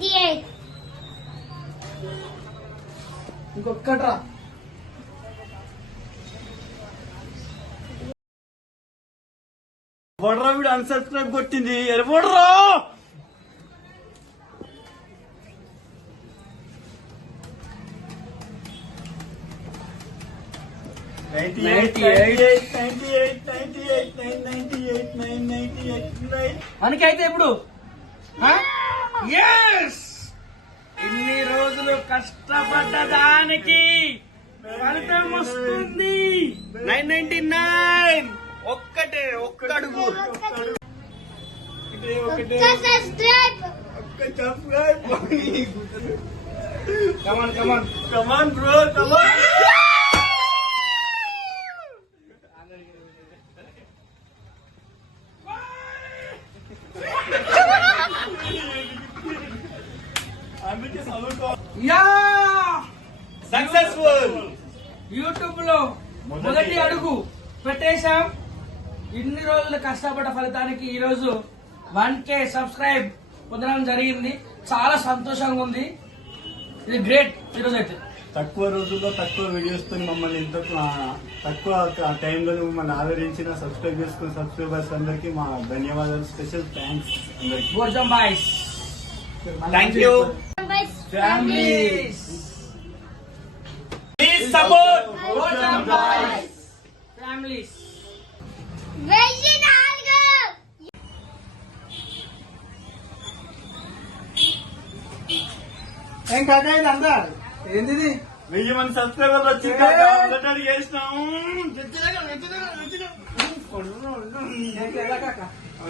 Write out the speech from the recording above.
98. ఇంకొక్కట్రా బొడరా వీడు అన్సబ్స్క్రైబ్ కొట్టింది ఎరబొడరా మనకైతే ఇప్పుడు ఇన్ని రోజులు కష్టపడ్డ దానికి ఫలితం వస్తుంది 999 ఒక్కటే ఒక్క అడుగు Subscribe. Come on come on come on bro come on yeah successful YouTube లో మొదటి అడుగు పెట్టేశాం. ఇన్ని రోజులు కష్టపడ్డ ఫలితానికి ఈ రోజు 1K సబ్స్క్రైబ్ పొందడం జరిగింది. చాలా సంతోషంగా ఉంది. ఇది గ్రేట్. ఈరోజు అయితే తక్కువ రోజుల్లో తక్కువ వీడియోస్ తో మమ్మల్ని ఎంత తక్కువ టైంలో మమ్మల్ని ఆదరించిన సబ్స్క్రైబ్ చేసుకున్న సబ్స్క్రైబర్స్ అందరికి మా ధన్యవాదాలు. స్పెషల్ థ్యాంక్స్ అందరికి. భోజనం boys thank you families please support భోజనం బాయ్స్ ఫ్యామిలీస్. ఏం కాకా ఇది అంతా ఏంది 1000 మంది సబ్స్క్రైబర్లు వచ్చింది చేసినాం. కాకా